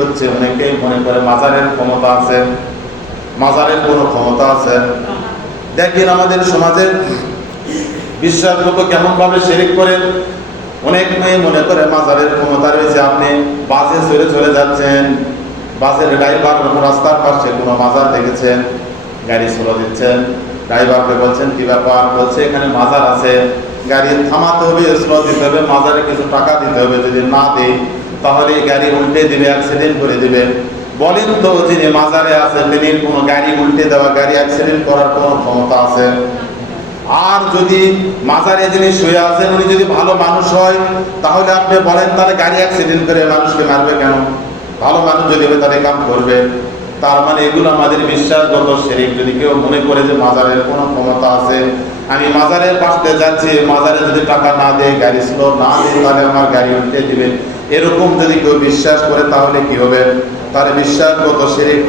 হচ্ছে অনেকে মনে করে মাজারের ক্ষমতা আছে। মাজারের কোনো ক্ষমতা আছে। দেখেন আমাদের সমাজে বিশ্বাসগত কেমন ভাবে শিরিক করে। অনেক মেয়ে মনে করে মাজারের ক্ষমতা রয়েছে, আপনি বাসে চলে চলে যাচ্ছেন, বাসের ড্রাইভার রাস্তার পাশে কোনো মাজার দেখেছেন, গাড়ি স্লো দিচ্ছেন, ড্রাইভারকে বলছেন, কি ব্যাপার? বলছে, এখানে মাজার আছে, গাড়ি থামাতে হবে স্লো দিতে হবে, মাজারে কিছু টাকা দিতে হবে, যদি না দিই তাহলে গাড়ি উল্টে দিবে অ্যাক্সিডেন্ট করে দিবে। বলেন তো, যিনি মাজারে আছেন, তিনি কোনো গাড়ি উল্টে দেওয়া, গাড়ি অ্যাক্সিডেন্ট করার কোনো ক্ষমতা আছে? আর যদি মাজারে যিনি শুয়ে আছেন, উনি যদি ভালো মানুষ হয়, তাহলে আপনি বলেন, তাহলে গাড়ি অ্যাক্সিডেন্ট করে মানুষকে মারবে কেন? ভালো মানুষ যদি তাহলে কাম করবে। তার মানে এগুলো আমাদের বিশ্বাসগত শেরিক যদি কেউ মনে করে যে মাজারের কোনো ক্ষমতা আছে, আমি মাজারের পাশে যাচ্ছি, মাজারে যদি টাকা না দেয়, গাড়ি স্লো না দেয়, তাহলে আমার গাড়ি উঠিয়ে দিবে এরকম যদি কেউ বিশ্বাস করে, তাহলে কি হবে? তার বিশ্বাসগত শেরিক